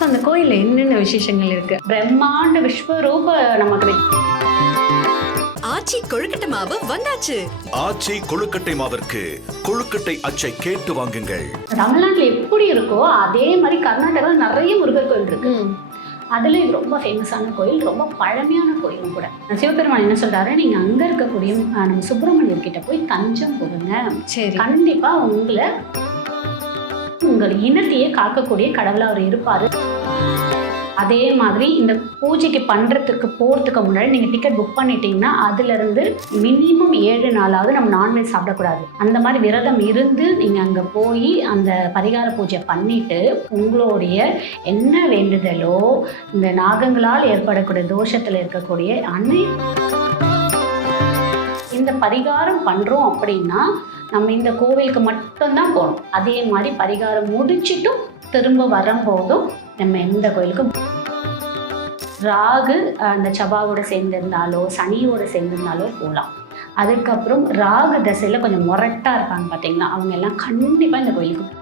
So அந்த கோயிலில் என்னென்ன விசேஷங்கள் இருக்கு? பிரம்மாண்ட விஸ்வரூப நமக்கு ஆச்சி கொழுக்கட்டை மாவு வந்தாச்சு. ஆச்சி கொழுக்கட்டை மாவிற்கு கொழுக்கட்டை அச்சை கேட்டு வாங்குங்கள். தமிழ்நாட்டுல எப்படி இருக்கோ அதே மாதிரி கர்நாடகாவில் நிறைய முருகர் கோயில் இருக்கு. அதுல இது ரொம்ப ஃபேமஸான கோயில் ரொம்ப பழமையான கோயிலும் கூட. சிவபெருமான் என்ன சொல்றாரு? நீங்க அங்க இருக்கக்கூடிய நம்ம சுப்பிரமணியர் கிட்ட போய் தஞ்சம் போடுங்க. சரி. கண்டிப்பா உங்களை உங்கள் இனத்தையே காக்கக்கூடிய கடவுளாக அவர் இருப்பார். அதே மாதிரி இந்த பூஜைக்கு பண்ணுறதுக்கு போகிறதுக்கு முன்னாடி நீங்கள் டிக்கெட் புக் பண்ணிட்டீங்கன்னா அதுலேருந்து மினிமம் ஏழு நாளாவது நம்ம நான்வெஜ் சாப்பிடக்கூடாது. அந்த மாதிரி விரதம் இருந்து நீங்கள் அங்கே போய் அந்த பரிகார பூஜை பண்ணிவிட்டு உங்களுடைய என்ன வேண்டுதலோ இந்த நாகங்களால் ஏற்படக்கூடிய தோஷத்தில் இருக்கக்கூடிய அன்னை இந்த பரிகாரம் பண்ணுறோம் அப்படின்னா நம்ம இந்த கோவிலுக்கு மட்டும்தான் போகணும். அதே மாதிரி பரிகாரம் முடிச்சிட்டும் திரும்ப வரும்போதும் நம்ம எந்த கோயிலுக்கும் ராகு அந்த சபாவோட சேர்ந்திருந்தாலோ சனியோட சேர்ந்திருந்தாலோ போகலாம். அதுக்கப்புறம் ராகு தசையில் கொஞ்சம் மொரட்டாக இருப்பாங்க பார்த்தீங்கன்னா அவங்க எல்லாம் கண்டிப்பாக இந்த கோயிலுக்கு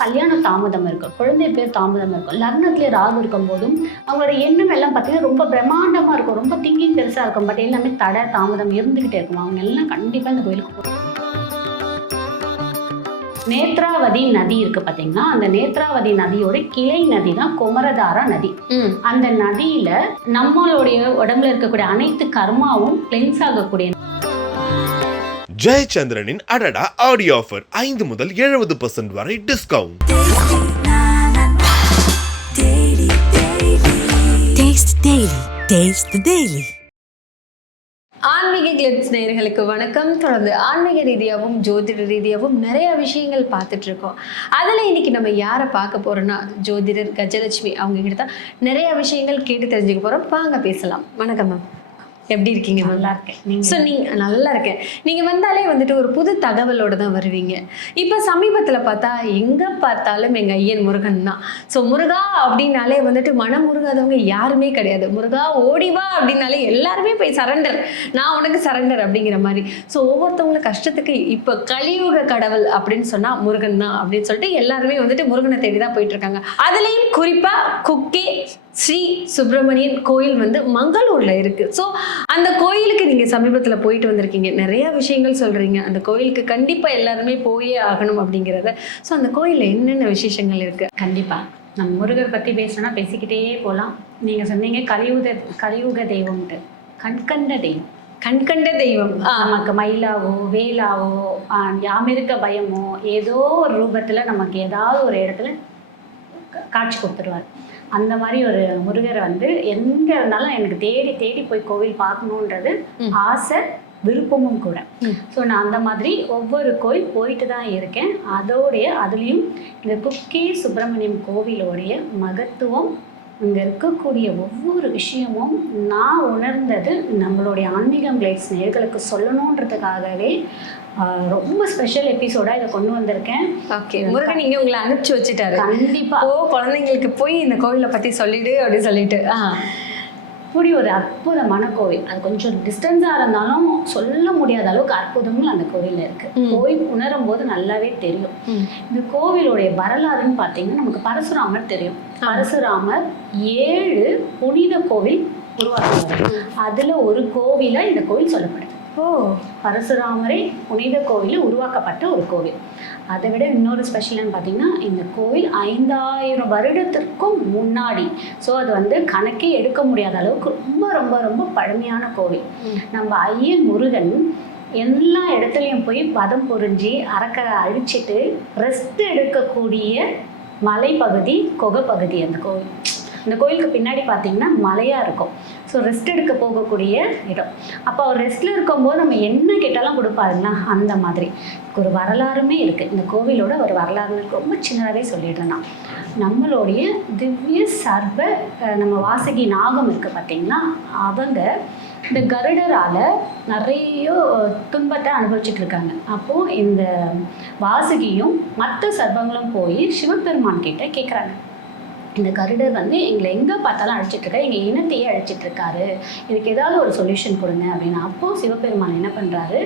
கல்யாணம் தாமதம் இருக்கும் குழந்தை பேர் தாமதம் இருக்கும் லக்னத்துல ராகு இருக்கும் போதும் அவங்களோட எண்ணம் எல்லாம் பார்த்தீங்கன்னா ரொம்ப பிரம்மாண்டமா இருக்கும் ரொம்ப திங்கிங் பெருசா இருக்கும். பட் எல்லாமே தடை தாமதம் இருந்துகிட்டே இருக்கும். அவங்க எல்லாம் கண்டிப்பா இந்த கோயிலுக்கு போகணும் நேத்ராவதி நதி இருக்கு பாத்தீங்கன்னா அந்த நேத்ராவதி நதியோட கிளை நதி தான் குமரதாரா நதி. அந்த நதியில நம்மளுடைய உடம்புல இருக்கக்கூடிய அனைத்து கர்மாவும் கிளென்ஸ் ஆகக்கூடிய ஜெயச்சந்திரனின் அடடா ஆடியோ ஆஃபர் ஐந்து முதல் எழுபது பர்சன்ட் வரை discount Taste Daily. Taste the Daily. ஆன்மீக கிளிப்ஸ் நேயர்களுக்கு வணக்கம். தொடர்ந்து ஆன்மீக ரீதியாகவும் ஜோதிட ரீதியாகவும் நிறைய விஷயங்கள் பார்த்துட்டு இருக்கோம். அதில் இன்னைக்கு நம்ம யாரை பார்க்க போறோம்னா ஜோதிடர் கஜலட்சுமி அவங்க கிட்ட தான் நிறைய விஷயங்கள் கேட்டு தெரிஞ்சுக்க போறோம். வாங்க பேசலாம். வணக்கம் மேம் எப்படி இருக்கீங்க நல்லா இருக்கேன். ஸோ நீங்க நல்லா இருக்கேன். நீங்க வந்தாலே வந்துட்டு ஒரு புது தகவலோட தான் வருவீங்க. இப்போ சமீபத்துல பார்த்தா எங்க பார்த்தாலும் எங்க ஐயன் முருகன் தான். ஸோ முருகா அப்படின்னாலே வந்துட்டு மனம் முருகாதவங்க யாருமே கிடையாது. முருகா ஓடி வா அப்படின்னாலே எல்லாருமே போய் சரண்டர் நான் உனக்கு சரண்டர் அப்படிங்கிற மாதிரி. ஸோ ஒவ்வொருத்தவங்கள கஷ்டத்துக்கு இப்போ கலியுக கடவுள் அப்படின்னு சொன்னா முருகன் தான் அப்படின்னு சொல்லிட்டு எல்லாருமே வந்துட்டு முருகனை தேடி தான் போயிட்டு இருக்காங்க. அதுலேயும் குறிப்பா குக்கே ஸ்ரீ சுப்பிரமணியன் கோயில் வந்து மங்களூர்ல இருக்கு. ஸோ அந்த கோயிலுக்கு நீங்க சமீபத்துல போயிட்டு வந்திருக்கீங்க. நிறைய விஷயங்கள் சொல்றீங்க. அந்த கோயிலுக்கு கண்டிப்பா எல்லாருமே போயே ஆகணும் அப்படிங்கிறத. ஸோ அந்த கோயில்ல என்னென்ன விசேஷங்கள் இருக்கு? கண்டிப்பா. நம்ம முருகர் பத்தி பேசணும்னா பேசிக்கிட்டே போகலாம் நீங்க சொன்னீங்க கலியுக கலியுக தெய்வம்ட்டு கண்கண்ட தெய்வம். கண்கண்ட தெய்வம். நமக்கு மயிலாவோ வேலாவோ யாமிருக்க பயமோ ஏதோ ஒரு ரூபத்துல நமக்கு ஏதாவது ஒரு இடத்துல காட்சி கொடுத்துருவார் அந்த மாதிரி ஒரு முருகரை வந்து எங்க இருந்தாலும் எனக்கு தேடி தேடி போய் கோவில் பார்க்கணுன்றது. ஆசை விருப்பமும் கூட. ஸோ நான் அந்த மாதிரி ஒவ்வொரு கோயில் போயிட்டு தான் இருக்கேன் அதோடைய அதுலேயும் இந்த குக்கி சுப்பிரமணியம் கோவிலோடைய மகத்துவம் இங்கே இருக்கக்கூடிய ஒவ்வொரு விஷயமும் நான் உணர்ந்தது நம்மளுடைய ஆன்மீகம் பிளேட்ஸ் நேர்களுக்கு சொல்லணுன்றதுக்காகவே ரொம்ப ஸ்பெஷல் எபிசோடாக இதை கொண்டு வந்திருக்கேன். ஓகே முருகன் இங்க உங்களை அனுப்பிச்சு வச்சுட்டாரு. கண்டிப்பா. ஓ குழந்தைங்களுக்கு போய் இந்த கோயிலை பத்தி சொல்லிடு அப்படின்னு சொல்லிட்டு. ஆ. இப்படி ஒரு அற்புதமான கோவில். அது கொஞ்சம் டிஸ்டன்ஸாக இருந்தாலும் சொல்ல முடியாத அளவுக்கு அற்புதங்கள் அந்த கோவிலில் இருக்கு. ம். போய் உணரும் போது நல்லாவே தெரியும். இந்த கோவிலுடைய வரலாறுன்னு பார்த்தீங்கன்னா நமக்கு பரசுராமர் தெரியும். பரசுராமர் ஏழு புனித கோவில் உருவாக்குவார். அதுல ஒரு கோவிலா இந்த கோவில் சொல்லப்படுது. ஓ பரசுராமரே புனித கோவில் உருவாக்கப்பட்ட ஒரு கோவில். அதை விட இன்னொரு ஸ்பெஷல்னு பார்த்தீங்கன்னா இந்த கோவில் ஐந்தாயிரம் வருடத்திற்கும் முன்னாடி. ஸோ அது வந்து கணக்கே எடுக்க முடியாத அளவுக்கு ரொம்ப ரொம்ப ரொம்ப பழமையான கோவில். நம்ம ஐயன் முருகன் எல்லா இடத்துலையும் போய் பதம் பொறிஞ்சி அரக்கரை அழிச்சிட்டு ரெஸ்ட் எடுக்கக்கூடிய மலைப்பகுதி குகை பகுதி அந்த கோவில். இந்த கோயிலுக்கு பின்னாடி பார்த்தீங்கன்னா மலையாக இருக்கும். ஸோ ரெஸ்ட் எடுக்க போகக்கூடிய இடம். அப்போ அவர் ரெஸ்ட்டில் இருக்கும்போது நம்ம என்ன கேட்டாலும் கொடுப்பாருங்களா அந்த மாதிரி. ஒரு வரலாறுமே இருக்குது இந்த கோவிலோட ஒரு வரலாறு ரொம்ப சின்னதாகவே சொல்லிடுறேன் நான். நம்மளுடைய திவ்ய சர்வ நம்ம வாசகி நாகம் இருக்குது பார்த்தீங்கன்னா அவங்க இந்த கருடரால் நிறைய துன்பத்தை அனுபவிச்சுட்டு இருக்காங்க. அப்போது இந்த வாசுகியும் மற்ற சர்வங்களும் போய் சிவபெருமான் கிட்ட கேட்குறாங்க இந்த கருடர் வந்து எங்களை எங்கே பார்த்தாலும் அழைச்சிட்டு இருக்காரு எங்கள் இனத்தையே அழைச்சிட்டு இருக்காரு இதுக்கு ஏதாவது ஒரு சொல்யூஷன் கொடுங்க அப்படின்னு. அப்போது சிவபெருமான் என்ன பண்ணுறாரு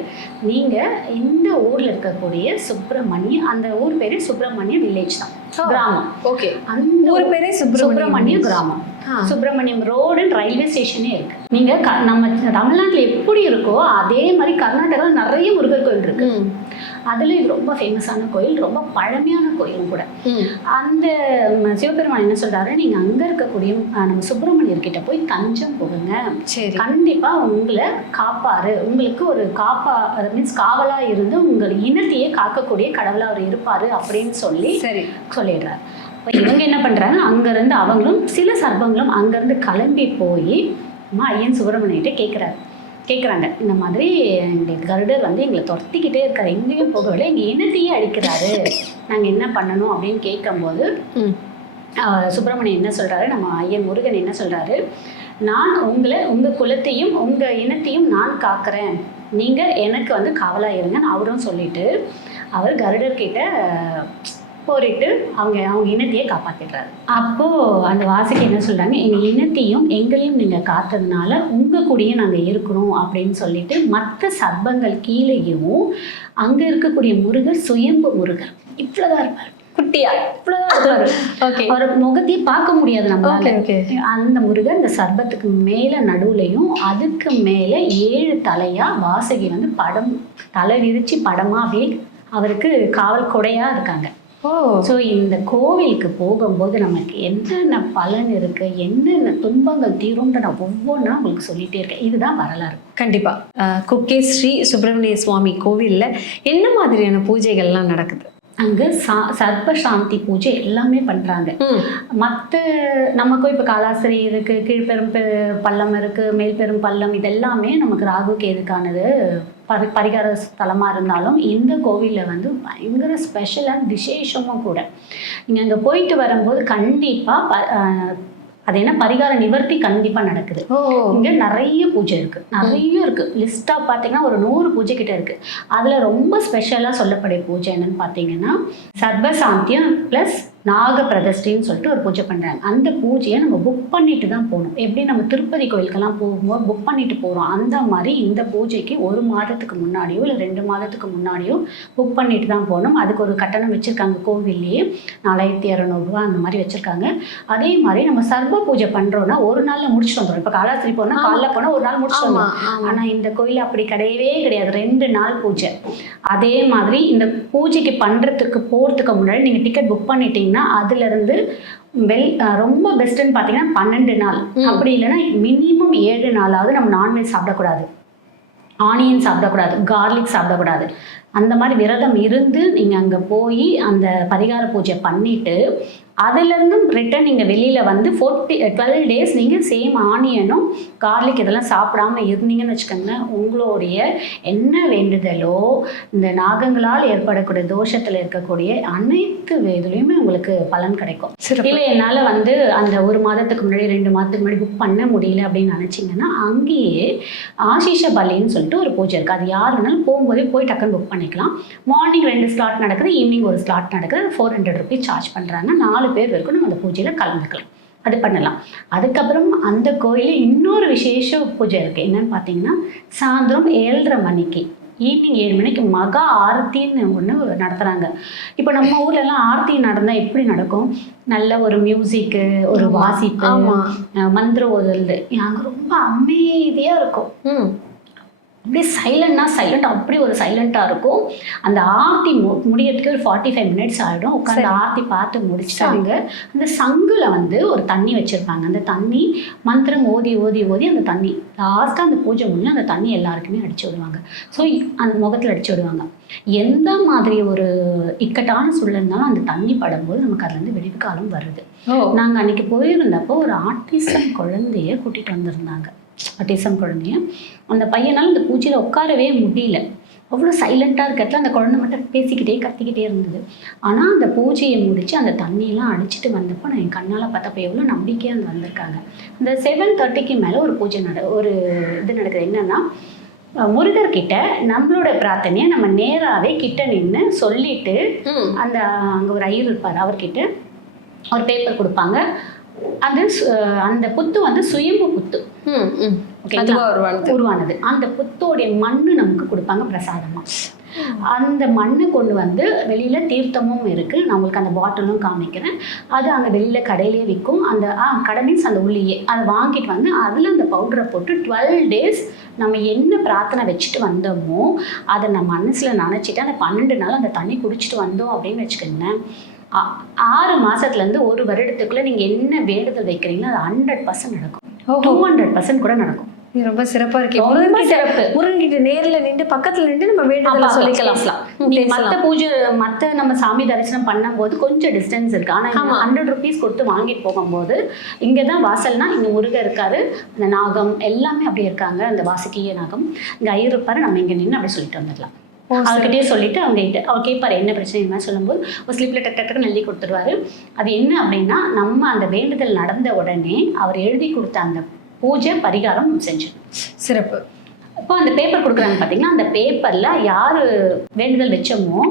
நீங்கள் இந்த ஊரில் இருக்கக்கூடிய சுப்பிரமணிய அந்த ஊர் பேர் சுப்பிரமணிய வில்லேஜ் தான். கிராமம். ஓகே. அந்த ஊர் பேரே சுப்பிரமணியம். சுப்பிரமணியம் கிராமம். சுப்பிரமணியம் ரோடு ரயில்வே ஸ்டேஷனே இருக்கு. நீங்க நம்ம தமிழ்நாட்டுல எப்படி இருக்கோ அதே மாதிரி கர்நாடகாவில் நிறைய முருகர் கோயில் இருக்கு ம் அதுல இது ரொம்ப ஃபேமஸான கோயில் ரொம்ப பழமையான கோயிலும் கூட. அந்த சிவபெருமான் என்ன சொல்றாரு? நீங்க அங்க இருக்கக்கூடிய நம்ம சுப்பிரமணியர் கிட்ட போய் தஞ்சம் போடுங்க. சரி. கண்டிப்பா உங்களை காப்பாரு. உங்களுக்கு ஒரு காப்பா மீன்ஸ் காவலா இருந்து உங்கள் இனத்தையே காக்கக்கூடிய கடவுளா அவர் இருப்பாரு அப்படின்னு சொல்லி சரி. சொல்லிடுறாரு. அப்ப இவங்க என்ன பண்றாங்க? அங்கிருந்து அவங்களும் சில சர்பங்களும் அங்கிருந்து கிளம்பி போய் அம்மா ஐயன் சுப்பிரமணியிட்ட கேட்குறாரு கேட்குறாங்க இந்த மாதிரி எங்களுக்கு கருடர் வந்து எங்களை துரத்திக்கிட்டே இருக்காரு. எங்கேயும் போகவில்லை. எங்கள் இனத்தையே அடிக்கிறாரு? நாங்கள் என்ன பண்ணணும் அப்படின்னு கேட்கும்போது சுப்பிரமணியன் என்ன சொல்றாரு? நம்ம ஐயன் முருகன் என்ன சொல்றாரு? நான் உங்களை உங்க குலத்தையும் உங்க இனத்தையும் நான் காக்கிறேன். நீங்க எனக்கு வந்து காவலா இருங்கன்னு அவரும் சொல்லிட்டு அவர் கருடர் கிட்ட ஆஹ், போரிட்டு அவங்க அவங்க இனத்தையே காப்பாத்திடுறாரு. அப்போ அந்த வாசிக்கு என்ன சொல்றாங்க? எங்க இனத்தையும் எங்களையும் நீங்க காத்ததுனால உங்க கூடயே நாங்க இருக்கிறோம் அப்படின்னு சொல்லிட்டு மற்ற சர்ப்பங்கள் கீழேயும் அங்க இருக்கக்கூடிய முருகர் சுயம்பு முருகர். இவ்வளவுதான் இருப்பார். குட்டியா? ஓகே அவர் முகத்தையே பார்க்க முடியாது ஓகே அந்த முருகன் இந்த சர்பத்துக்கு மேல நடுவுலையும் அதுக்கு மேல ஏழு தலையா வாசகி வந்து படம் தலை விரிச்சு படமா அப்படியே அவருக்கு காவல் கொடையா இருக்காங்க. ஸோ இந்த கோவிலுக்கு போகும்போது நமக்கு என்னென்ன பலன் இருக்கு என்னென்ன துன்பங்கள் தீரும்ன்ற நான் ஒவ்வொன்றா உங்களுக்கு சொல்லிட்டே இருக்கேன். இதுதான் வரலாறு. கண்டிப்பா. அஹ், குக்கே ஸ்ரீ சுப்பிரமணிய சுவாமி கோவில்ல என்ன மாதிரியான பூஜைகள்லாம் நடக்குது? அங்க சா சர்ப்ப சாந்தி பூஜை எல்லாமே பண்றாங்க. மற்ற நமக்கும் இப்போ காலாஸ்திரி இருக்கு கீழ்பெரும் பள்ளம் இருக்கு மேல்பெரும் பள்ளம் இதெல்லாமே நமக்கு ராகு கேதுக்கானது பரி பரிகார ஸ்தலமாக இருந்தாலும் இந்த கோவிலில் வந்து பயங்கர ஸ்பெஷல் அண்ட் விசேஷமும் கூட. நீங்கள் அங்கே போயிட்டு வரும்போது கண்டிப்பாக அது என்ன பரிகார நிவர்த்தி கண்டிப்பாக நடக்குது. ஓ. இங்க நிறைய பூஜை இருக்கு. நிறைய இருக்கு. லிஸ்டா பாத்தீங்கன்னா ஒரு நூறு பூஜை கிட்ட இருக்கு. அதுல ரொம்ப ஸ்பெஷலா சொல்லக்கூடிய பூஜை என்னன்னு பாத்தீங்கன்னா சர்வசாந்தியம் பிளஸ் நாக பிரதிஷ்டைன்னு சொல்லிட்டு ஒரு பூஜை பண்றாங்க. அந்த பூஜையை நம்ம புக் பண்ணிட்டு தான் போகணும். எப்படி நம்ம திருப்பதி கோயிலுக்கெல்லாம் போகும்போது புக் பண்ணிட்டு போறோம். அந்த மாதிரி இந்த பூஜைக்கு ஒரு மாதத்துக்கு முன்னாடியோ இல்லை ரெண்டு மாதத்துக்கு முன்னாடியோ புக் பண்ணிட்டு தான் போகணும். அதுக்கு ஒரு கட்டணம் வச்சிருக்காங்க கோவில்லையே. நாலாயிரத்தி இரநூறுவா அந்த மாதிரி வச்சிருக்காங்க. அதே மாதிரி நம்ம சர்வ பூஜை பண்றோம்னா ஒரு நாள்ல முடிச்சுட்டு வந்துடும் இப்போ காலாஸ்திரி போனா ஆமா. காலைல போனா ஒரு நாள் முடிச்சுட்டு வந்துடும் ஆமா. ஆனா இந்த கோயில் அப்படி கிடையவே கிடையாது. ரெண்டு நாள் பூஜை. அதே மாதிரி இந்த பூஜைக்கு பண்றதுக்கு போறதுக்கு முன்னாடி நீங்க டிக்கெட் புக் பண்ணிட்டீங்கன்னா அதுல இருந்து வெல் ரொம்ப பெஸ்ட்னு பார்த்தீங்கன்னா பன்னெண்டு நாள். அப்படி இல்லைன்னா மினிமம் ஏழு நாளாவது நம்ம நான்வெஜ் சாப்பிடக்கூடாது. ஆனியன் சாப்பிடக்கூடாது கார்லிக் சாப்பிடக்கூடாது. அந்த மாதிரி விரதம் இருந்து நீங்கள் அங்கே போய் அந்த பரிகார பூஜை பண்ணிட்டு அதுலேருந்து ரிட்டன் நீங்கள் வெளியில் வந்து ஃபோர்ட்டி டுவெல் டேஸ் நீங்கள் சேம் ஆனியனும் கார்லிக் இதெல்லாம் சாப்பிடாம இருந்தீங்கன்னு வச்சுக்கோங்களேன் உங்களுடைய என்ன வேண்டுதலோ இந்த நாகங்களால் ஏற்படக்கூடிய தோஷத்தில் இருக்கக்கூடிய அனைத்து இதுலேயுமே உங்களுக்கு பலன் கிடைக்கும். இல்லை என்னால் வந்து அந்த ஒரு மாதத்துக்கு முன்னாடி ரெண்டு மாதத்துக்கு முன்னாடி புக் பண்ண முடியல அப்படின்னு நினச்சிங்கன்னா அங்கேயே ஆசிஷ பலின்னு சொல்லிட்டு ஒரு பூஜை இருக்குது அது யார் வேணாலும் போகும்போதே போய் டக்குன்னு புக் பண்ணிக்கலாம். மார்னிங் ரெண்டு ஸ்லாட் நடக்குது ஈவினிங் ஒரு ஸ்லாட் நடக்குது. ஃபோர் ஹண்ட்ரட் ருபீஸ் சார்ஜ் பண்ணுறாங்க நாலு பேர் வரைக்கும் நம்ம அந்த பூஜையில் கலந்துக்கலாம். அது பண்ணலாம். அதுக்கப்புறம் அந்த கோயிலில் இன்னொரு விசேஷ பூஜை இருக்குது என்னன்னு பார்த்தீங்கன்னா சாயந்தரம் ஏழரை மணிக்கு ஈவினிங் ஏழு மணிக்கு மகா ஆரத்தின்னு ஒன்று நடத்துகிறாங்க இப்போ நம்ம ஊர்லலாம் ஆர்த்தி நடந்தால் எப்படி நடக்கும்? நல்ல ஒரு மியூசிக்கு ஒரு. வாசிப்பு மந்திர ஓதல் அங்கே ரொம்ப அமைதியாக இருக்கும். ம். அப்படியே சைலண்ட்னா சைலண்ட் அப்படி ஒரு சைலண்ட்டாக இருக்கும். அந்த ஆர்த்தி மு முடியறதுக்கு ஒரு ஃபார்ட்டி ஃபைவ் மினிட்ஸ் ஆகிடும் உட்காந்து. ஆர்த்தி பார்த்து முடிச்சிட்டாங்க. அந்த சங்குல வந்து ஒரு தண்ணி வச்சுருப்பாங்க. அந்த தண்ணி மந்திரம் ஓதி ஓதி ஓதி அந்த தண்ணி. லாஸ்ட்டாக அந்த பூஜை முடிஞ்சு அந்த தண்ணி எல்லாருக்குமே அடிச்சு விடுவாங்க. ஸோ அந்த முகத்தில் அடிச்சு விடுவாங்க. எந்த மாதிரி ஒரு இக்கட்டான சூழல் இருந்தாலும் அந்த தண்ணி படும்போது நமக்கு அதுலேருந்து விடிவு காலம் வருது. நாங்கள் அன்னைக்கு போயிருந்தப்போ ஒரு ஆர்டிசம் குழந்தைய கூட்டிகிட்டு வந்திருந்தாங்க. ஆர்டிசம் குழந்தைய. அந்த பையனால் அந்த பூஜையில் உட்காரவே முடியல. அவ்வளோ சைலண்ட்டாக இருக்கிறதுல அந்த குழந்தை மட்டும் பேசிக்கிட்டே கத்திக்கிட்டே இருந்தது. ஆனால் அந்த பூஜையை முடித்து அந்த தண்ணியெல்லாம் அடிச்சிட்டு வந்தப்போ நான் என் கண்ணால் பார்த்தப்போ எவ்வளோ நம்பிக்கையாக அங்கே வந்திருக்காங்க. இந்த செவன் தேர்ட்டிக்கு மேலே ஒரு பூஜை நட ஒரு இது நடக்குது. என்னென்னா முருகர்கிட்ட நம்மளோட பிரார்த்தனையை நம்ம நேராகவே கிட்ட நின்று சொல்லிட்டு அந்த அங்கே ஒரு ஐயர் இருப்பார். அவர்கிட்ட ஒரு பேப்பர் கொடுப்பாங்க. அது அந்த புத்து வந்து சுயம்பு புத்து. உருவானது? அந்த புத்தோடைய மண்ணு நமக்கு கொடுப்பாங்க பிரசாதமா. அந்த மண்ணை கொண்டு வந்து வெளியில் தீர்த்தமும் இருக்குது நான் உங்களுக்கு அந்த பாட்டிலும் காமிக்கிறேன். அது அங்கே வெளியில் கடையிலே விற்கும் அந்த ஆ கடை மீன்ஸ் அந்த உள்ளேயே. அதை வாங்கிட்டு வந்து அதில் அந்த பவுடரை போட்டு டுவெல் டேஸ் நம்ம என்ன பிரார்த்தனை வச்சுட்டு வந்தோமோ அதை நம்ம மனசில் நினச்சிட்டு அந்த பன்னெண்டு நாள் அந்த தண்ணி குடிச்சிட்டு வந்தோம் அப்படின்னு வச்சுக்கோங்களேன். ஆறு மாசத்துலேருந்து ஒரு வருடத்துக்குள்ளே நீங்கள் என்ன வேண்டுதல் வைக்கிறீங்களோ அது ஹண்ட்ரட் பர்சன்ட் நடக்கும். டூ ஹண்ட்ரட் பர்சன்ட் கூட நடக்கும். ரொம்ப சிறப்பா இருக்கு. முருகன் சிறப்பு. முருகன் கிட்ட நேர்ல நின்று பக்கத்துல நின்று நம்ம வேண்டுதல சொல்லிக்கலாம். மத்த. பூஜை மத்த நம்ம சாமி தரிசனம் பண்ணும்போது கொஞ்சம் டிஸ்டன்ஸ் இருக்கு. ஆனா. ஹண்ட்ரட் ருபீஸ் கொடுத்து வாங்கிட்டு போகும்போது இங்க தான் வாசல்னா இங்க முருகர் இருக்காரு. அந்த நாகம் எல்லாமே அப்படியே இருக்காங்க. அந்த வாசுகிய நாகம். இங்க ஐயர் இருப்பாரு நம்ம இங்க நின்று அப்படியே சொல்லிட்டு வந்துடலாம். அவர்கிட்டயே சொல்லிட்டு அவங்க அவர் கேட்பாரு என்ன பிரச்சனை? சொல்லும்போது ஒரு ஸ்லிப்ல டக் டக்கு நெல்லி கொடுத்துருவாரு. அது என்ன அப்படின்னா நம்ம அந்த வேண்டுதல் நடந்த உடனே அவர் எழுதி கொடுத்த அந்த பூஜை பரிகாரம் செஞ்சிடும் சிறப்பு. இப்போ அந்த பேப்பர் கொடுக்குறாங்க பார்த்தீங்கன்னா அந்த பேப்பரில் யார் வேண்டுதல் வச்சோமோ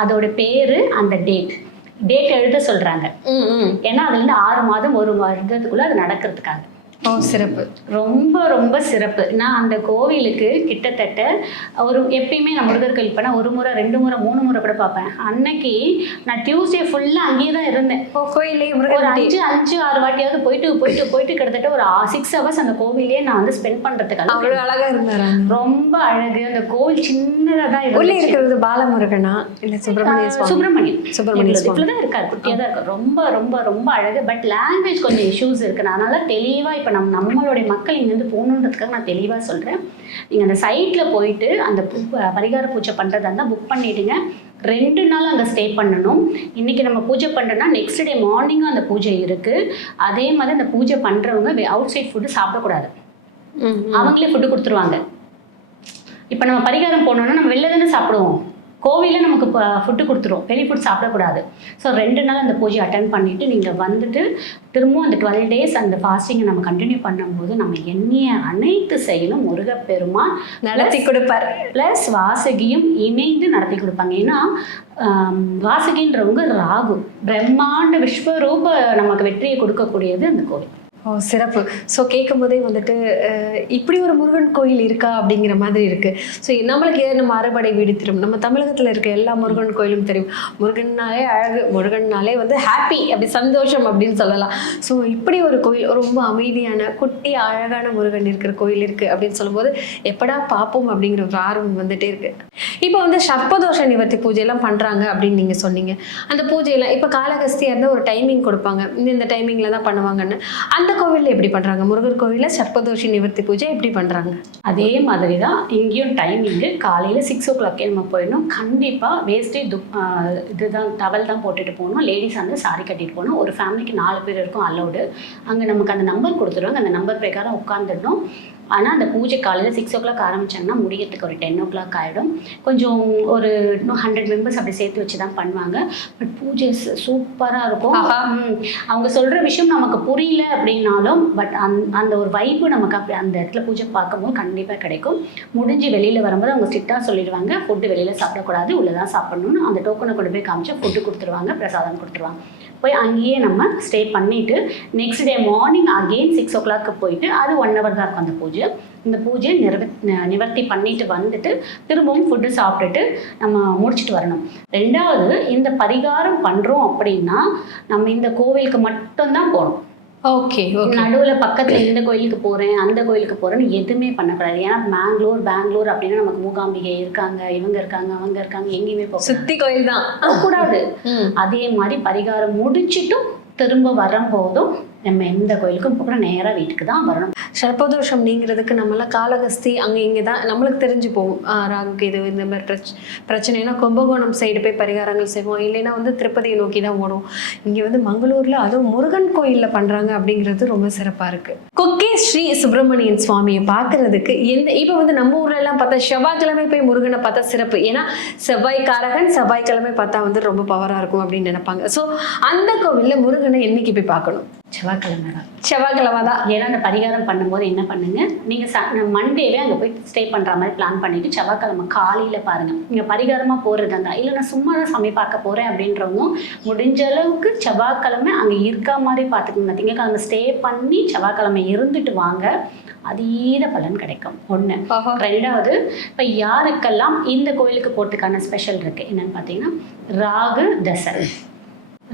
அதோட பேர் அந்த டேட் டேட் எழுத சொல்கிறாங்க. ஏன்னா அதுலேருந்து ஆறு மாதம் ஒரு வருடத்துக்குள்ளே அது நடக்கிறதுக்காக. ஓ சிறப்பு. ரொம்ப ரொம்ப சிறப்பு. நான் அந்த கோவிலுக்கு கிட்டத்தட்ட ஒரு எப்பயுமே நான் முருகர் கோயில் போனால் ஒரு முறை ரெண்டு முறை மூணு முறை கூட பார்ப்பேன். அன்னைக்கு நான் டியூஸ்டே ஃபுல்லாக அங்கேயே தான் இருந்தேன். கோயிலே ஒரு. அஞ்சு அஞ்சு ஆறு வாட்டியாவது போயிட்டு போயிட்டு போயிட்டு கிட்டத்தட்ட ஒரு சிக்ஸ் ஹவர்ஸ் அந்த கோவிலே நான் வந்து ஸ்பெண்ட் பண்ணுறதுக்காக அவ்வளவு அழகா இருந்தாரா? ரொம்ப அழகு. அந்த கோவில் சின்னதாக தான் உள்ள இருக்கிறது பாலமுருகனா? இல்ல சுப்பிரமணிய சுப்பிரமணியம். சுப்பிரமணிய சுவாமி. இவ்வளோ தான் இருக்காரு. குட்டியாக தான் இருக்கு ரொம்ப ரொம்ப ரொம்ப அழகு. பட் லாங்குவேஜ் கொஞ்சம் இஷ்யூஸ் இருக்கு. நான் அதனால தெளிவாக இப்போ நம்ம நம்மளுடைய மக்கள் இங்கேருந்து போகணுன்றதுக்காக நான் தெளிவாக சொல்கிறேன் நீங்கள் அந்த சைட்டில் போயிட்டு அந்த பரிகார பூஜை பண்ணுறதா இருந்தால் புக் பண்ணிடுங்க. ரெண்டு நாள் அங்கே ஸ்டே பண்ணணும். இன்றைக்கி நம்ம பூஜை பண்ணுறோன்னா நெக்ஸ்ட் டே மார்னிங்கும் அந்த பூஜை இருக்குது அதே மாதிரி அந்த பூஜை பண்ணுறவங்க அவுட் சைட் ஃபுட்டு சாப்பிடக்கூடாது. அவங்களே ஃபுட்டு கொடுத்துருவாங்க. இப்போ நம்ம பரிகாரம் போனோம்னா நம்ம வெளில தானே சாப்பிடுவோம். கோவிலில் நமக்கு ஃபுட்டு கொடுத்துரும். வெளி ஃபுட் சாப்பிடக்கூடாது. ஸோ ரெண்டு நாள் அந்த பூஜை அட்டன் பண்ணிவிட்டு நீங்கள் வந்துட்டு திரும்பவும் அந்த டுவெல் டேஸ் அந்த ஃபாஸ்டிங்கை நம்ம கண்டினியூ பண்ணும்போது நம்ம எண்ணிய அனைத்து செயலும் முருகப்பெருமான் நடத்தி கொடுப்பார். ப்ளஸ் வாசகியும் இணைந்து நடத்தி கொடுப்பாங்க. ஏன்னா வாசகின்றவங்க ராகு. பிரம்மாண்ட விஸ்வரூப நமக்கு வெற்றியை கொடுக்கக்கூடியது அந்த கோவில். ஓ சிறப்பு. ஸோ கேட்கும் போதே வந்துட்டு இப்படி ஒரு முருகன் கோயில் இருக்கா அப்படிங்கிற மாதிரி இருக்கு. ஸோ நம்மளுக்கு ஏன் நம்ம அறுபடை வீடு திரும்ப நம்ம தமிழகத்தில் இருக்க எல்லா முருகன் கோயிலும் தெரியும். முருகன்னாலே அழகு முருகன்னாலே வந்து ஹாப்பி அப்படி சந்தோஷம் அப்படின்னு சொல்லலாம். ஸோ இப்படி ஒரு கோயில் ரொம்ப அமைதியான குட்டி அழகான முருகன் இருக்கிற கோயில் இருக்கு அப்படின்னு சொல்லும்போது எப்படா பார்ப்போம் அப்படிங்கிற ஒரு ஆர்வம் வந்துட்டே இருக்கு. இப்போ வந்து சர்ப்பதோஷ நிவர்த்தி பூஜையெல்லாம் பண்ணுறாங்க அப்படின்னு நீங்க சொன்னீங்க. அந்த பூஜையெல்லாம் இப்போ காலகஸ்தியாக இருந்தால் ஒரு டைமிங் கொடுப்பாங்க. இந்த இந்த டைமிங்ல தான் பண்ணுவாங்கன்னு. அந்த அந்த கோவிலில் எப்படி பண்ணுறாங்க முருகர் கோவிலில் சர்ப்பதோஷி நிவர்த்தி பூஜை எப்படி பண்ணுறாங்க அதே மாதிரி தான் இங்கேயும் டைமிங்கு காலையில் சிக்ஸ் ஓ கிளாக்கே நம்ம போயிடணும். கண்டிப்பாக வேஸ்ட்டு துப் இதுதான் டவல் தான் போட்டுட்டு போகணும். லேடிஸ் வந்து சாரி கட்டிட்டு போகணும். ஒரு ஃபேமிலிக்கு நாலு பேர் இருக்கும் அலௌடு அங்கே நமக்கு அந்த நம்பர் கொடுத்துருவாங்க அந்த நம்பர் பிரகாரம் உட்காந்துடணும் ஆனால் அந்த பூஜை காலையில் சிக்ஸ் ஓ கிளாக் ஆரம்பிச்சாங்கன்னா முடியறதுக்கு ஒரு டென் ஓ கிளாக் ஆகிடும் கொஞ்சம் ஒரு இன்னும் ஹண்ட்ரட் மெம்பர்ஸ் அப்படி சேர்த்து வச்சு தான் பண்ணுவாங்க. பட் பூஜை சூப்பராக இருக்கும். அவங்க சொல்கிற விஷயம் நமக்கு புரியல அப்படின்னாலும் பட் அந் அந்த ஒரு வைப்பு நமக்கு அப்படி அந்த இடத்துல பூஜை பார்க்கும்போது கண்டிப்பாக கிடைக்கும். முடிஞ்சு வெளியில் வரும்போது அவங்க ஸ்ட்ரிக்டாக சொல்லிடுவாங்க. ஃபுட்டு வெளியில் சாப்பிடக்கூடாது. உள்ளே தான் சாப்பிடணும்னு அந்த டோக்கனை கொண்டு போய் காமிச்சா ஃபுட்டு கொடுத்துருவாங்க. பிரசாதம் கொடுத்துருவாங்க. போய் அங்கேயே நம்ம ஸ்டே பண்ணிவிட்டு next day morning again six ஓ கிளாக்கு போயிட்டு அது ஒன் ஹவர் தான் இருக்கும் அந்த பூஜை. இந்த பூஜையை நிறவ நிவர்த்தி பண்ணிட்டு வந்துட்டு திரும்பவும் ஃபுட்டு சாப்பிட்டுட்டு நம்ம முடிச்சுட்டு வரணும். ரெண்டாவது இந்த பரிகாரம் பண்ணுறோம் அப்படின்னா நம்ம இந்த கோவிலுக்கு மட்டும்தான் போகணும் ஓகே ஓகே நடுவில் பக்கத்தில் இந்த கோயிலுக்கு போகிறேன் அந்த கோயிலுக்கு போகிறேன்னு எதுவுமே பண்ணக்கூடாது. ஏன்னா பெங்களூர் பெங்களூர் அப்படின்னா நமக்கு மூகாம்பிகை இருக்காங்க இவங்க இருக்காங்க அவங்க இருக்காங்க எங்கேயுமே போக சுத்தி கோயில் தான் கூடாது. அதே மாதிரி பரிகாரம் முடிச்சிட்டும் திரும்ப வரும்போதும் நம்ம எந்த கோயிலுக்கும் போக நேராக வீட்டுக்கு தான் வரணும். சர்ப்பதோஷம் நீங்கிறதுக்கு நம்மளாம் காலகஸ்தி அங்கே இங்கே தான் நம்மளுக்கு தெரிஞ்சு போகும். ராகுக்கு இது இந்த மாதிரி பிரச் பிரச்சனைனா கும்பகோணம் சைடு போய் பரிகாரங்கள் செய்வோம். இல்லைன்னா வந்து திருப்பதியை நோக்கி தான் ஓடும். இங்கே வந்து மங்களூரில் அதுவும் முருகன் கோயிலில் பண்ணுறாங்க அப்படிங்கிறது ரொம்ப சிறப்பாக இருக்குது கொக்கே ஸ்ரீ சுப்பிரமணியன் சுவாமியை பார்க்கறதுக்கு எந்த இப்போ வந்து நம்ம ஊர்ல பார்த்தா செவ்வாய்க்கிழமை போய் முருகனை பார்த்தா சிறப்பு. ஏன்னா செவ்வாய்க்காரகன் செவ்வாய்க்கிழமை பார்த்தா வந்து ரொம்ப பவராக இருக்கும் அப்படின்னு நினைப்பாங்க. ஸோ அந்த கோவிலில் முருகனை என்னைக்கு போய் பார்க்கணும்? செவ்வாய்க்கிழமை தான் செவ்வாய்க்கிழமை தான் ஏன்னா அந்த பரிகாரம் பண்ணும்போது என்ன பண்ணுங்க? நீங்கள் ச மண்டேவே அங்கே போய் ஸ்டே பண்ணுற மாதிரி பிளான் பண்ணிட்டு செவ்வாய்க்கிழமை காலையில் பாருங்கள் நீங்கள் பரிகாரமாக போகிறது இருந்தா இல்லை நான் சும்மா தான் சமை பார்க்க போகிறேன் அப்படின்றவங்க முடிஞ்ச அளவுக்கு செவ்வாய்க்கிழமை அங்கே இருக்க மாதிரி பார்த்துக்கோங்க. திங்கக்கிழமை ஸ்டே பண்ணி செவ்வாய்க்கிழமை இருந்துட்டு வாங்க. அதீத பலன் கிடைக்கும். ஒன்று. ரெண்டாவது இப்போ யாருக்கெல்லாம் இந்த கோயிலுக்கு போகிறதுக்கான ஸ்பெஷல் இருக்குது என்னன்னு பார்த்தீங்கன்னா ராகு தசை.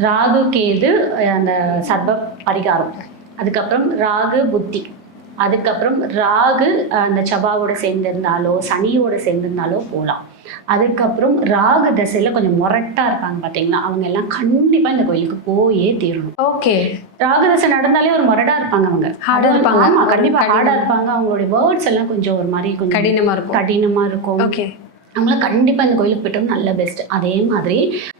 ராகு கேது அந்த சர்ப பரிகாரம். அதுக்கப்புறம் ராகு புத்தி. அதுக்கப்புறம் ராகு அந்த சபாவோட சேர்ந்திருந்தாலோ சனியோட சேர்ந்திருந்தாலோ போகலாம் அதுக்கப்புறம் ராகு தசையில் கொஞ்சம் முரட்டாக இருப்பாங்க பார்த்தீங்களா அவங்க எல்லாம் கண்டிப்பாக இந்த கோயிலுக்கு போயே தீரணும். ஓகே. ராகு தசை நடந்தாலே ஒரு முரடா இருப்பாங்க அவங்க. ஆ இருப்பாங்க. ஆமா, கண்டிப்பா கடினம். ஹார்டா இருப்பாங்க. அவங்களுடைய வேர்ட்ஸ் எல்லாம் கொஞ்சம் ஒரு மாதிரி கொஞ்சம் கடினமா இருக்கும். கடினமா இருக்கும். ஓகே. அவங்கள கண்டிப்பாக இந்த கோயிலுக்கு போய்ட்டு நல்ல பெஸ்ட் அதே மாதிரி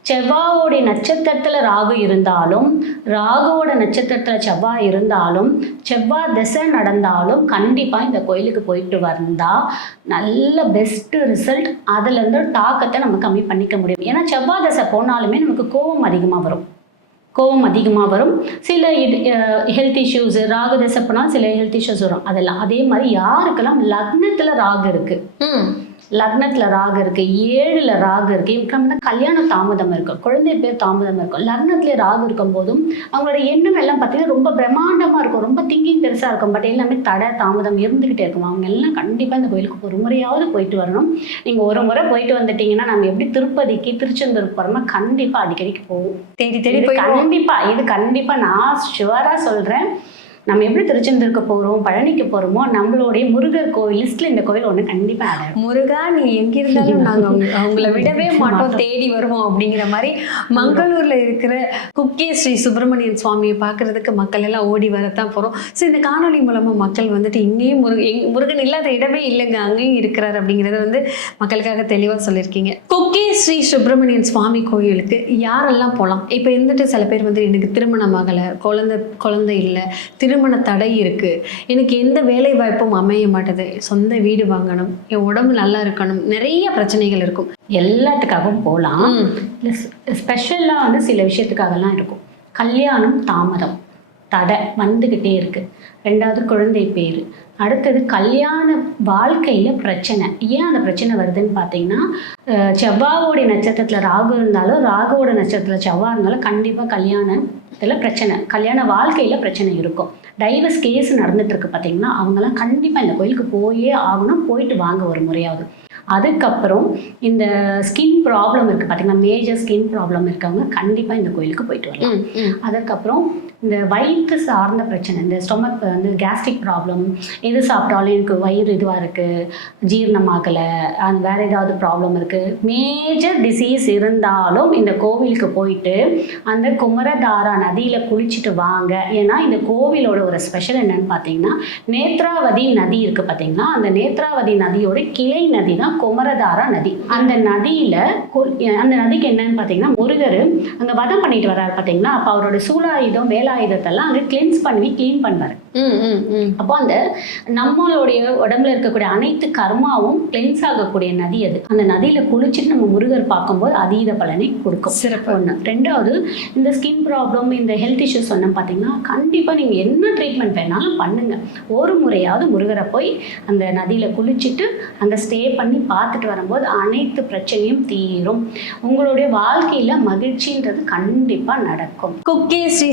செவ்வாவோடைய நட்சத்திரத்தில் ராகு இருந்தாலும் ராகுவோட நட்சத்திரத்தில் செவ்வாய் இருந்தாலும் செவ்வாய் திசை நடந்தாலும் கண்டிப்பாக இந்த கோயிலுக்கு போயிட்டு வந்தால் நல்ல பெஸ்ட்டு ரிசல்ட் அதுலேருந்து தாக்கத்தை நம்ம கம்மி பண்ணிக்க முடியும். ஏன்னா செவ்வாய் திசை போனாலுமே நமக்கு கோபம் அதிகமாக வரும். கோபம் அதிகமாக வரும். சில ஹெல்த் இஷ்யூஸ் ராகு திசை போனால் சில ஹெல்த் இஷ்யூஸ் வரும். அதெல்லாம் அதே மாதிரி யாருக்கெல்லாம் லக்னத்தில் ராகு இருக்குது லக்னத்துல ராகு இருக்கு ஏழுல ராகு இருக்கு இவங்க கல்யாண தாமதம் இருக்கும் குழந்தை பேர் தாமதம் இருக்கும் லக்னத்துல ராகு இருக்கும் போதும் அவங்களோட எண்ணம் எல்லாம் பார்த்தீங்கன்னா ரொம்ப பிரம்மாண்டமா இருக்கும் ரொம்ப திங்கிங் பெருசா இருக்கும். பட் எல்லாமே தடை தாமதம் இருந்துகிட்டே இருக்கும். அவங்க எல்லாம் கண்டிப்பா இந்த கோயிலுக்கு ஒரு முறையாவது போயிட்டு வரணும். நீங்க ஒரு முறை போயிட்டு வந்துட்டீங்கன்னா நம்ம எப்படி திருப்பதிக்கு திருச்செந்தூருக்கு போறோமோ கண்டிப்பா அடிக்கடிக்கு போவோம். தேடி தேடி இது போய் கண்டிப்பா இது கண்டிப்பா நான் ஷுவரா சொல்றேன். நம்ம எப்படி திருச்செந்தூருக்கு போறோம் பழனிக்கு போறோமோ நம்மளுடைய முருகர் கோவில் லிஸ்ட்ல இந்த கோவில் ஒண்ணு கண்டிப்பா ஆட். ஆகும் முருகா நீ எங்க இருந்தாலும் நாங்க உங்க- உங்களை விடவே மாட்டோம். தேடி வருவோம் அப்படிங்கிற மாதிரி மங்களூர்ல இருக்கிற குக்கே ஸ்ரீ சுப்பிரமணியன் சுவாமியை பார்க்கிறதுக்கு மக்கள் எல்லாம் ஓடி வரத்தான் போறோம். ஸோ இந்த காணொளி மூலமா மக்கள் வந்துட்டு இங்கேயும் முருகன் முருகன் இல்லாத இடமே இல்லைங்க. அங்கேயும் இருக்கிறார் அப்படிங்கறத வந்து மக்களுக்காக தெளிவா சொல்லியிருக்கீங்க. குக்கே ஸ்ரீ சுப்பிரமணியன் சுவாமி கோயிலுக்கு யாரெல்லாம் போகலாம் இப்போ இருந்துட்டு சில பேர் வந்து எனக்கு திருமணம் ஆகலை குழந்தை குழந்தை இல்லை திருமண தடை இருக்கு. எனக்கு எந்த வேலை வாய்ப்பும் அமைய மாட்டேது. சொந்த வீடு வாங்கணும் என் உடம்பு நல்லா இருக்கணும் நிறைய பிரச்சனைகள் இருக்கும். எல்லாத்துக்காகவும் போகலாம். ஸ்பெஷலாக வந்து சில விஷயத்துக்காகலாம் இருக்கும். கல்யாணம் தாமதம் தடை வந்துக்கிட்டே இருக்கு. ரெண்டாவது குழந்தை பேர். அடுத்தது கல்யாண வாழ்க்கையில் பிரச்சனை. ஏன் அந்த பிரச்சனை வருதுன்னு பார்த்தீங்கன்னா செவ்வாவோடைய நட்சத்திரத்தில் ராகு இருந்தாலும் ராகுவோட நட்சத்திரத்தில் செவ்வாய் இருந்தாலும் கண்டிப்பாக கல்யாணத்தில் பிரச்சனை கல்யாண வாழ்க்கையில் பிரச்சனை இருக்கும். டைவர்ஸ் கேஸ் நடந்துட்டு இருக்கு பார்த்தீங்கன்னா அவங்கெல்லாம் கண்டிப்பாக இந்த கோயிலுக்கு போயே ஆகணும் போயிட்டு வாங்க ஒரு முறையாவது அதுக்கப்புறம் இந்த ஸ்கின் ப்ராப்ளம் இருக்குது பார்த்தீங்கன்னா மேஜர் ஸ்கின் ப்ராப்ளம் இருக்கவங்க கண்டிப்பாக இந்த கோயிலுக்கு போயிட்டு வரலாம். அதுக்கப்புறம் இந்த வயிற்று சார்ந்த பிரச்சனை இந்த ஸ்டொமக் வந்து கேஸ்ட்ரிக் ப்ராப்ளம் எது சாப்பிட்டாலும் எனக்கு வயிறு இதுவாக இருக்குது ஜீரணமாகலை அது வேறு ஏதாவது ப்ராப்ளம் இருக்குது மேஜர் டிசீஸ் இருந்தாலும் இந்த கோவிலுக்கு போயிட்டு அந்த குமரதாரா நதியில் குளிச்சுட்டு வாங்க. ஏன்னா இந்த கோவிலோட ஒரு ஸ்பெஷல் என்னன்னு பார்த்தீங்கன்னா நேத்ராவதி நதி இருக்குது பார்த்தீங்கன்னா அந்த நேத்ராவதி நதியோட கிளை நதி தான் குமரதாரா நதி. அந்த நதியில் அந்த நதிக்கு என்னன்னு பார்த்தீங்கன்னா முருகர் அங்கே வதம் பண்ணிட்டு வர்றாரு பார்த்தீங்கன்னா அப்போ அவரோட சூலாயுதம் வேலாயுதத்தெல்லாம் அங்கே கிளென்ஸ் பண்ணி க்ளீன் பண்ணுவார். அப்போ அந்த நம்மளுடைய உடம்புல இருக்கக்கூடிய அனைத்து கர்மாவும் கிளென்ஸ் ஆகக்கூடிய நதி அது. அந்த நதியில் குளிச்சுட்டு நம்ம முருகர் பார்க்கும்போது அதீத பலனை கொடுக்கும். சிறப்பு. ஒன்று ரெண்டாவது இந்த ஸ்கின் ப்ராப்ளம் இந்த ஹெல்த் இஷ்யூஸ் சொன்னோம் பார்த்தீங்கன்னா கண்டிப்பாக நீங்கள் என்ன ட்ரீட்மெண்ட் வேணாலும் பண்ணுங்கள் ஒரு முறையாவது முருகரை போய் அந்த நதியில் குளிச்சுட்டு அங்கே ஸ்டே பண்ணி பார்த்துட்டு வரும்போது அனைத்து பிரச்சனையும் தீரும். உங்களுடைய வாழ்க்கையில் மகிழ்ச்சின்றது கண்டிப்பாக நடக்கும். குக்கே ஸ்ரீ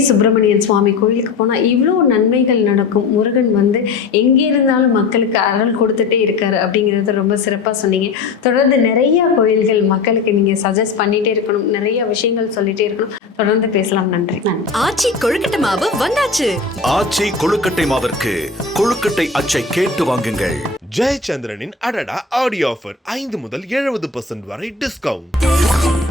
சுப்பிரமணியன் சுவாமி கோயிலுக்கு போனால் இவ்வளோ நன்மைகள் நடக்கும். முருகன் வந்து எங்கே இருந்தாலும் மக்களுக்கு அருள் கொடுத்துட்டே இருக்காரு அப்படிங்கிறத ரொம்ப சிறப்பாக சொன்னீங்க. தொடர்ந்து நிறைய கோயில்கள் மக்களுக்கு நீங்கள் சஜஸ்ட் பண்ணிகிட்டே இருக்கணும். நிறைய விஷயங்கள் சொல்லிகிட்டே இருக்கணும். தொடர்ந்து பேசலாம். நன்றி. நன்றி. ஆச்சி கொழுக்கட்டை மாவு வந்தாச்சு. ஆச்சி கொழுக்கட்டை மாவிற்கு கொழுக்கட்டை அச்சை கேட்டு வாங்குங்கள். ஜெயச்சந்திரனின் அடடா ஆடியோ ஆஃபர் ஐந்து முதல் எழுபது பர்சன்ட் வரை discount